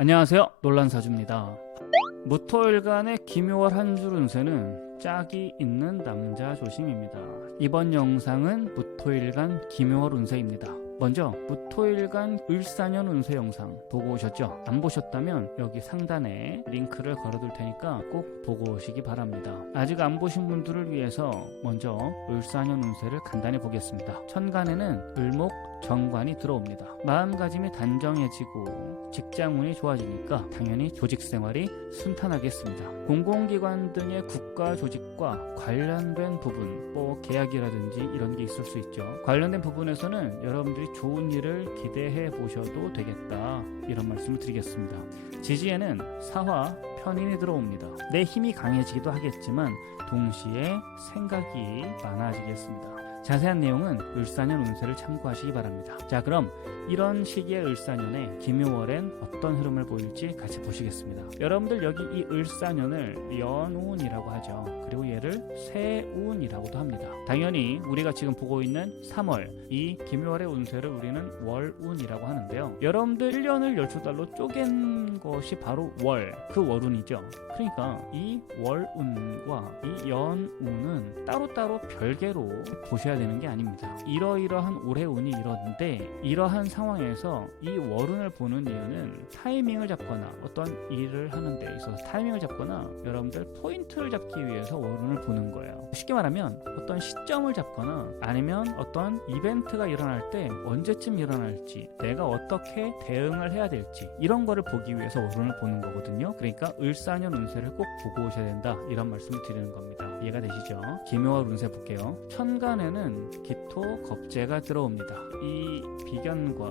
안녕하세요, 논란사주입니다. 무토일간의 기묘월 한 줄 운세는 짝이 있는 남자 조심입니다. 이번 영상은 무토일간 기묘월 운세입니다. 먼저 무토일간 을사년 운세 영상 보고 오셨죠? 안 보셨다면 여기 상단에 링크를 걸어둘 테니까 꼭 보고 오시기 바랍니다. 아직 안 보신 분들을 위해서 먼저 을사년 운세를 간단히 보겠습니다. 천간에는 을목 정관이 들어옵니다. 마음가짐이 단정해지고 직장운이 좋아지니까 당연히 조직생활이 순탄하겠습니다. 공공기관 등의 국가 조직과 관련된 부분, 계약이라든지 이런 게 있을 수 있죠. 관련된 부분에서는 여러분들이 좋은 일을 기대해 보셔도 되겠다, 이런 말씀을 드리겠습니다. 지지에는 사화, 편인이 들어옵니다. 내 힘이 강해지기도 하겠지만 동시에 생각이 많아지겠습니다. 자세한 내용은 을사년 운세를 참고하시기 바랍니다. 자, 그럼 이런 시기의 을사년에 기묘월엔 어떤 흐름을 보일지 같이 보시겠습니다. 여러분들 여기 이 을사년을 연운이라고 하죠. 그리고 얘를 새운이라고도 합니다. 당연히 우리가 지금 보고 있는 3월, 이 기묘월의 운세를 우리는 월운이라고 하는데요. 여러분들 1년을 12달로 쪼갠 것이 바로 월, 그 월운이죠. 그러니까 이 월운과 이 연운은 따로따로 별개로 보셔야 되는 게 아닙니다. 이러이러한 올해 운이 이런데, 이러한 상황에서 이 월운을 보는 이유는 타이밍을 잡거나 어떤 일을 하는 데 있어서 타이밍을 잡거나 여러분들 포인트를 잡기 위해서 월운을 보는 거예요. 쉽게 말하면 어떤 시점을 잡거나 아니면 어떤 이벤트가 일어날 때 언제쯤 일어날지, 내가 어떻게 대응을 해야 될지, 이런 거를 보기 위해서 월운을 보는 거거든요. 그러니까 을사년 운세를 꼭 보고 오셔야 된다, 이런 말씀을 드리는 겁니다. 이해가 되시죠? 기묘월 운세 볼게요. 천간에는 기토, 겁재가 들어옵니다. 이 비견과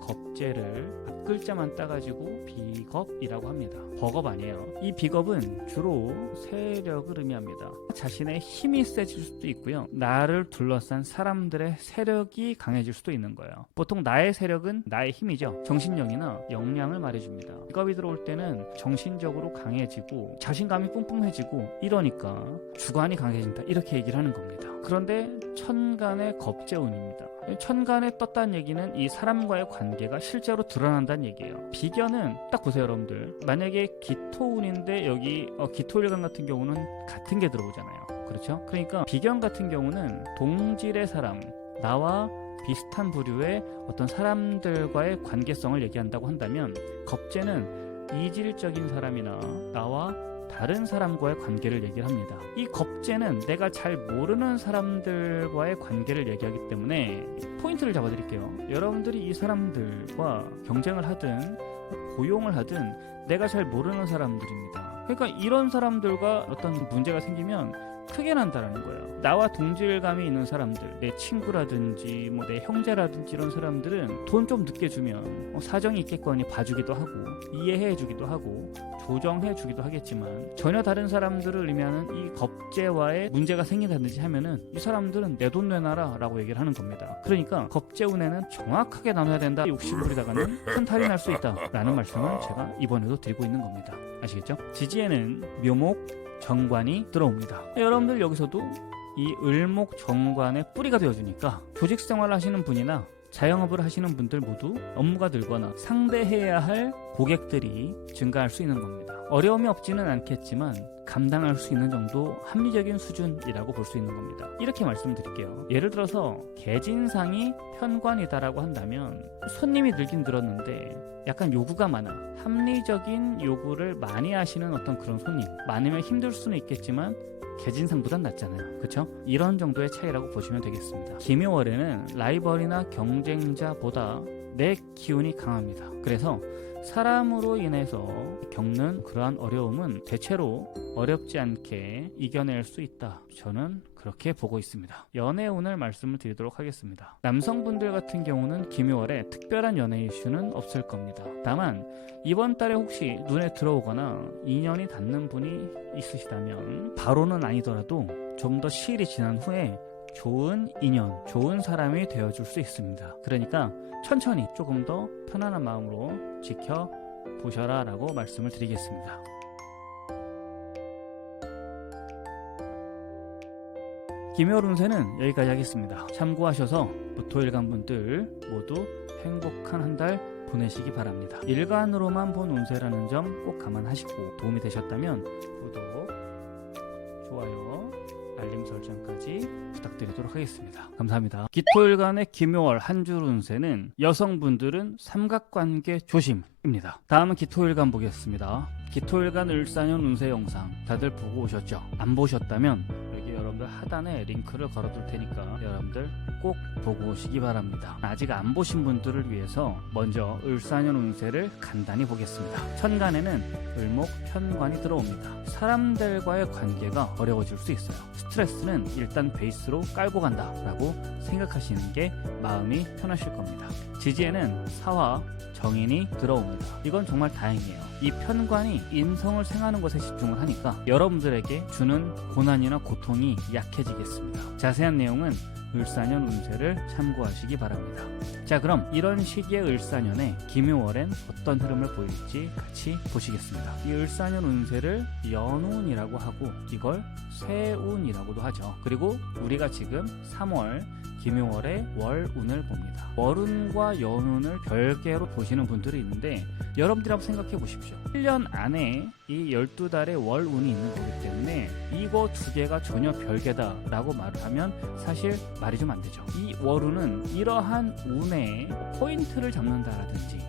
겁재를 앞글자만 따가지고 비겁이라고 합니다. 버겁 아니에요. 이 비겁은 주로 세력을 의미합니다. 자신의 힘이 세질 수도 있고요, 나를 둘러싼 사람들의 세력이 강해질 수도 있는 거예요. 보통 나의 세력은 나의 힘이죠. 정신력이나 역량을 말해줍니다. 비겁이 들어올 때는 정신적으로 강해지고 자신감이 뿜뿜해지고 이러니까 주관이 강해진다, 이렇게 얘기를 하는 겁니다. 그런데 천간의 겁재운입니다. 천간에 떴다는 얘기는 이 사람과의 관계가 실제로 드러난다는 얘기예요. 비견은 딱 보세요, 여러분들. 만약에 기토운인데 여기 기토일간 같은 경우는 같은 게 들어오잖아요. 그렇죠? 그러니까 비견 같은 경우는 동질의 사람, 나와 비슷한 부류의 어떤 사람들과의 관계성을 얘기한다고 한다면, 겁재는 이질적인 사람이나 나와 다른 사람과의 관계를 얘기를 합니다. 이 겁재는 내가 잘 모르는 사람들과의 관계를 얘기하기 때문에 포인트를 잡아드릴게요. 여러분들이 이 사람들과 경쟁을 하든 고용을 하든 내가 잘 모르는 사람들입니다. 그러니까 이런 사람들과 어떤 문제가 생기면 크게 난다라는 거예요. 나와 동질감이 있는 사람들, 내 친구라든지 내 형제라든지 이런 사람들은 돈 좀 늦게 주면 사정이 있겠거니 봐주기도 하고 이해해주기도 하고 조정해주기도 하겠지만, 전혀 다른 사람들을 의미하는 이 겁재와의 문제가 생긴다든지 하면은 이 사람들은 내 돈 내놔라 라고 얘기를 하는 겁니다. 그러니까 겁재운에는 정확하게 나눠야 된다, 욕심 부리다가는 큰 탈이 날 수 있다 라는 말씀을 제가 이번에도 드리고 있는 겁니다. 아시겠죠? 지지에는 묘목 정관이 들어옵니다. 여러분들 여기서도 이 을목 정관의 뿌리가 되어주니까 조직생활을 하시는 분이나 자영업을 하시는 분들 모두 업무가 늘거나 상대해야 할 고객들이 증가할 수 있는 겁니다. 어려움이 없지는 않겠지만 감당할 수 있는 정도 합리적인 수준이라고 볼 수 있는 겁니다. 이렇게 말씀드릴게요. 예를 들어서 개진상이 편관이다라고 한다면 손님이 늘긴 늘었는데 약간 요구가 많아. 합리적인 요구를 많이 하시는 어떤 그런 손님, 많으면 힘들 수는 있겠지만 개진상보단 낫잖아요. 그쵸? 이런 정도의 차이라고 보시면 되겠습니다. 기묘월에는 라이벌이나 경쟁자보다 내 기운이 강합니다. 그래서 사람으로 인해서 겪는 그러한 어려움은 대체로 어렵지 않게 이겨낼 수 있다, 저는 그렇게 보고 있습니다. 연애운을 말씀을 드리도록 하겠습니다. 남성분들 같은 경우는 기묘월에 특별한 연애 이슈는 없을 겁니다. 다만 이번 달에 혹시 눈에 들어오거나 인연이 닿는 분이 있으시다면, 바로는 아니더라도 좀 더 시일이 지난 후에 좋은 인연, 좋은 사람이 되어줄 수 있습니다. 그러니까 천천히 조금 더 편안한 마음으로 지켜보셔라 라고 말씀을 드리겠습니다. 기묘월 운세는 여기까지 하겠습니다. 참고하셔서 무토일간 분들 모두 행복한 한 달 보내시기 바랍니다. 일간으로만 본 운세라는 점 꼭 감안하시고 도움이 되셨다면 구독, 좋아요, 알림 설정까지 부탁드리도록 하겠습니다. 감사합니다. 기토일간의 김요월 한 줄 운세는 여성분들은 삼각관계 조심입니다. 다음은 기토일간 보겠습니다. 기토일간 을사년 운세 영상 다들 보고 오셨죠? 안 보셨다면 여기 여러분들 하단에 링크를 걸어둘 테니까 여러분들 꼭 보고 오시기 바랍니다. 아직 안 보신 분들을 위해서 먼저 을사년 운세를 간단히 보겠습니다. 천간에는 을목 편관이 들어옵니다. 사람들과의 관계가 어려워질 수 있어요. 스트레스는 일단 베이스로 깔고 간다 라고 생각하시는 게 마음이 편하실 겁니다. 지지에는 사화, 정인이 들어옵니다. 이건 정말 다행이에요. 이 편관이 인성을 생하는 것에 집중을 하니까 여러분들에게 주는 고난이나 고통이 약해지겠습니다. 자세한 내용은 을사년 운세를 참고하시기 바랍니다. 자, 그럼 이런 시기의 을사년에 김요월엔 어떤 흐름을 보일지 같이 보시겠습니다. 이 을사년 운세를 연운이라고 하고 이걸 세운이라고도 하죠. 그리고 우리가 지금 3월 김요월의 월운을 봅니다. 월운과 연운을 별개로 보시는 분들이 있는데 여러분들이 한번 생각해 보십시오. 1년 안에 이 12달의 월운이 있는 거기 때문에 이거 두 개가 전혀 별개다 라고 말을 하면 사실 말이 좀 안 되죠. 이 월운은 이러한 운의 포인트를 잡는다라든지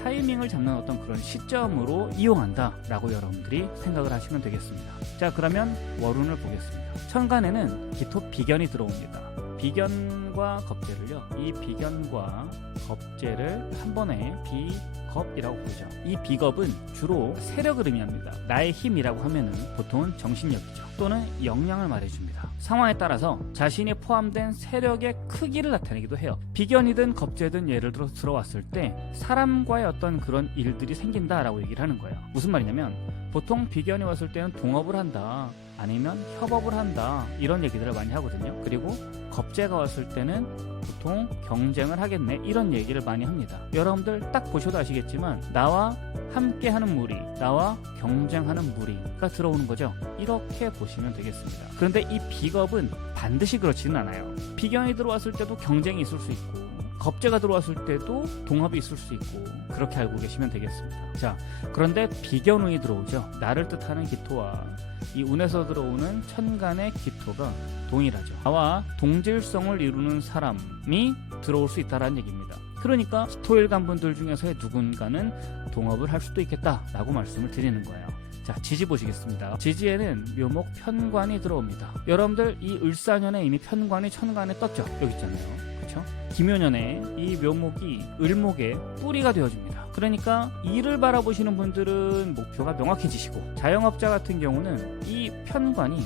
타이밍을 잡는 어떤 그런 시점으로 이용한다 라고 여러분들이 생각을 하시면 되겠습니다. 자, 그러면 월운을 보겠습니다. 천간에는 기토 비견이 들어옵니다. 비견과 겁재를요, 이 비견과 겁재를 한 번에 비겁이라고 부르죠. 이 비겁은 주로 세력을 의미합니다. 나의 힘이라고 하면은 보통은 정신력이죠. 또는 역량을 말해줍니다. 상황에 따라서 자신이 포함된 세력의 크기를 나타내기도 해요. 비견이든 겁재든 예를 들어 들어왔을 때 사람과의 어떤 그런 일들이 생긴다라고 얘기를 하는 거예요. 무슨 말이냐면 보통 비견이 왔을 때는 동업을 한다, 아니면 협업을 한다, 이런 얘기들을 많이 하거든요. 그리고 겁재가 왔을 때는 보통 경쟁을 하겠네, 이런 얘기를 많이 합니다. 여러분들 딱 보셔도 아시겠지만 나와 함께하는 무리, 나와 경쟁하는 무리가 들어오는 거죠. 이렇게 보시면 되겠습니다. 그런데 이 비겁은 반드시 그렇지는 않아요. 비견이 들어왔을 때도 경쟁이 있을 수 있고 겁재가 들어왔을 때도 동합이 있을 수 있고 그렇게 알고 계시면 되겠습니다. 자, 그런데 비견운이 들어오죠. 나를 뜻하는 기토와 이 운에서 들어오는 천간의 기토가 동일하죠. 나와 동질성을 이루는 사람이 들어올 수 있다는 얘기입니다. 그러니까 기토일간 분들 중에서의 누군가는 동업을 할 수도 있겠다라고 말씀을 드리는 거예요. 자, 지지 보시겠습니다. 지지에는 묘목 편관이 들어옵니다. 여러분들 이 을사년에 이미 편관이 천간에 떴죠. 여기 있잖아요. 그렇죠? 김효년에 이 묘목이 을목의 뿌리가 되어줍니다. 그러니까 일을 바라보시는 분들은 목표가 명확해지시고, 자영업자 같은 경우는 이 편관이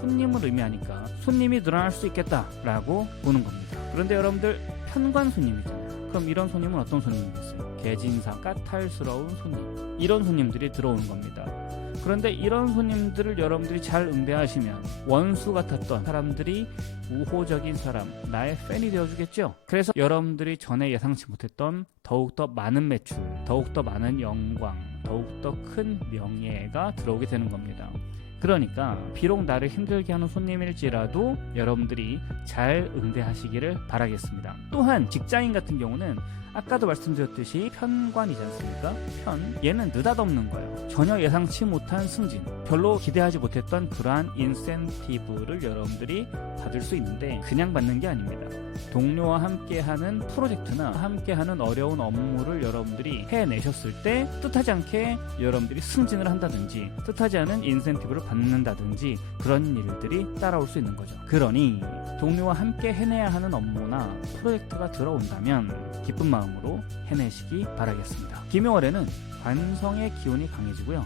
손님을 의미하니까 손님이 늘어날 수 있겠다라고 보는 겁니다. 그런데 여러분들 편관 손님이잖아요. 그럼 이런 손님은 어떤 손님이겠어요? 개진상, 까탈스러운 손님, 이런 손님들이 들어오는 겁니다. 그런데 이런 손님들을 여러분들이 잘 응대하시면 원수 같았던 사람들이 우호적인 사람, 나의 팬이 되어주겠죠. 그래서 여러분들이 전에 예상치 못했던 더욱더 많은 매출, 더욱더 많은 영광, 더욱더 큰 명예가 들어오게 되는 겁니다. 그러니까 비록 나를 힘들게 하는 손님일지라도 여러분들이 잘 응대하시기를 바라겠습니다. 또한 직장인 같은 경우는 아까도 말씀드렸듯이 편관이지 않습니까? 얘는 느닷없는 거예요. 전혀 예상치 못한 승진, 별로 기대하지 못했던 그러한 인센티브를 여러분들이 받을 수 있는데 그냥 받는 게 아닙니다. 동료와 함께하는 프로젝트나 함께하는 어려운 업무를 여러분들이 해내셨을 때 뜻하지 않게 여러분들이 승진을 한다든지 뜻하지 않은 인센티브를 받는다든지 그런 일들이 따라올 수 있는 거죠. 그러니 동료와 함께 해내야 하는 업무나 프로젝트가 들어온다면 기쁜 마음으로 해내시기 바라겠습니다. 김요월에는 관성의 기운이 강해지고요,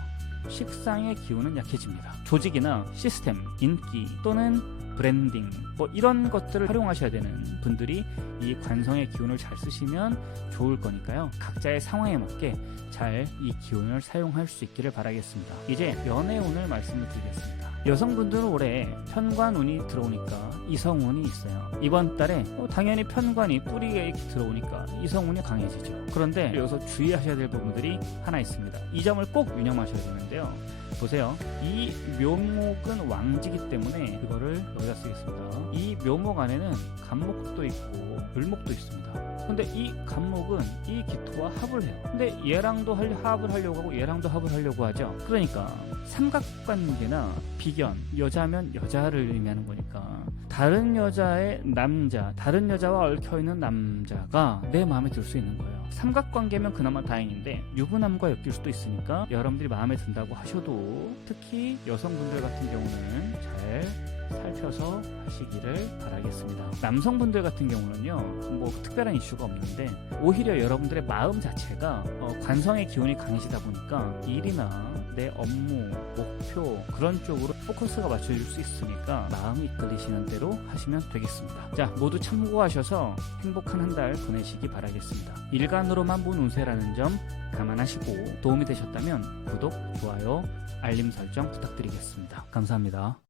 식상의 기운은 약해집니다. 조직이나 시스템, 인기 또는 브랜딩 이런 것들을 활용하셔야 되는 분들이 이 관성의 기운을 잘 쓰시면 좋을 거니까요. 각자의 상황에 맞게 잘 이 기운을 사용할 수 있기를 바라겠습니다. 이제 연애운을 말씀을 드리겠습니다. 여성분들은 올해 편관운이 들어오니까 이성운이 있어요. 이번 달에 당연히 편관이 뿌리에 이렇게 들어오니까 이성운이 강해지죠. 그런데 여기서 주의하셔야 될 부분들이 하나 있습니다. 이 점을 꼭 유념하셔야 되는데요. 보세요. 이 묘목은 왕지기 때문에 이거를 여기다 쓰겠습니다. 이 묘목 안에는 간목도 있고 을목도 있습니다. 근데 이 간목은 이 기토와 합을 해요. 근데 얘랑도 합을 하려고 하고 얘랑도 합을 하려고 하죠. 그러니까 삼각관계나 비견, 여자면 여자를 의미하는 거니까 다른 여자의 남자, 다른 여자와 얽혀있는 남자가 내 마음에 들 수 있는 거예요. 삼각관계면 그나마 다행인데 유부남과 엮일 수도 있으니까 여러분들이 마음에 든다고 하셔도 특히 여성분들 같은 경우는 잘 살펴서 하시기를 바라겠습니다. 남성분들 같은 경우는요, 뭐 특별한 이슈가 없는데 오히려 여러분들의 마음 자체가 관성의 기운이 강해지다 보니까 일이나 내 업무, 목표 그런 쪽으로 포커스가 맞춰질 수 있으니까 마음이 이끌리시는 대로 하시면 되겠습니다. 자, 모두 참고하셔서 행복한 한 달 보내시기 바라겠습니다. 일간으로만 본 운세라는 점 감안하시고 도움이 되셨다면 구독, 좋아요, 알림 설정 부탁드리겠습니다. 감사합니다.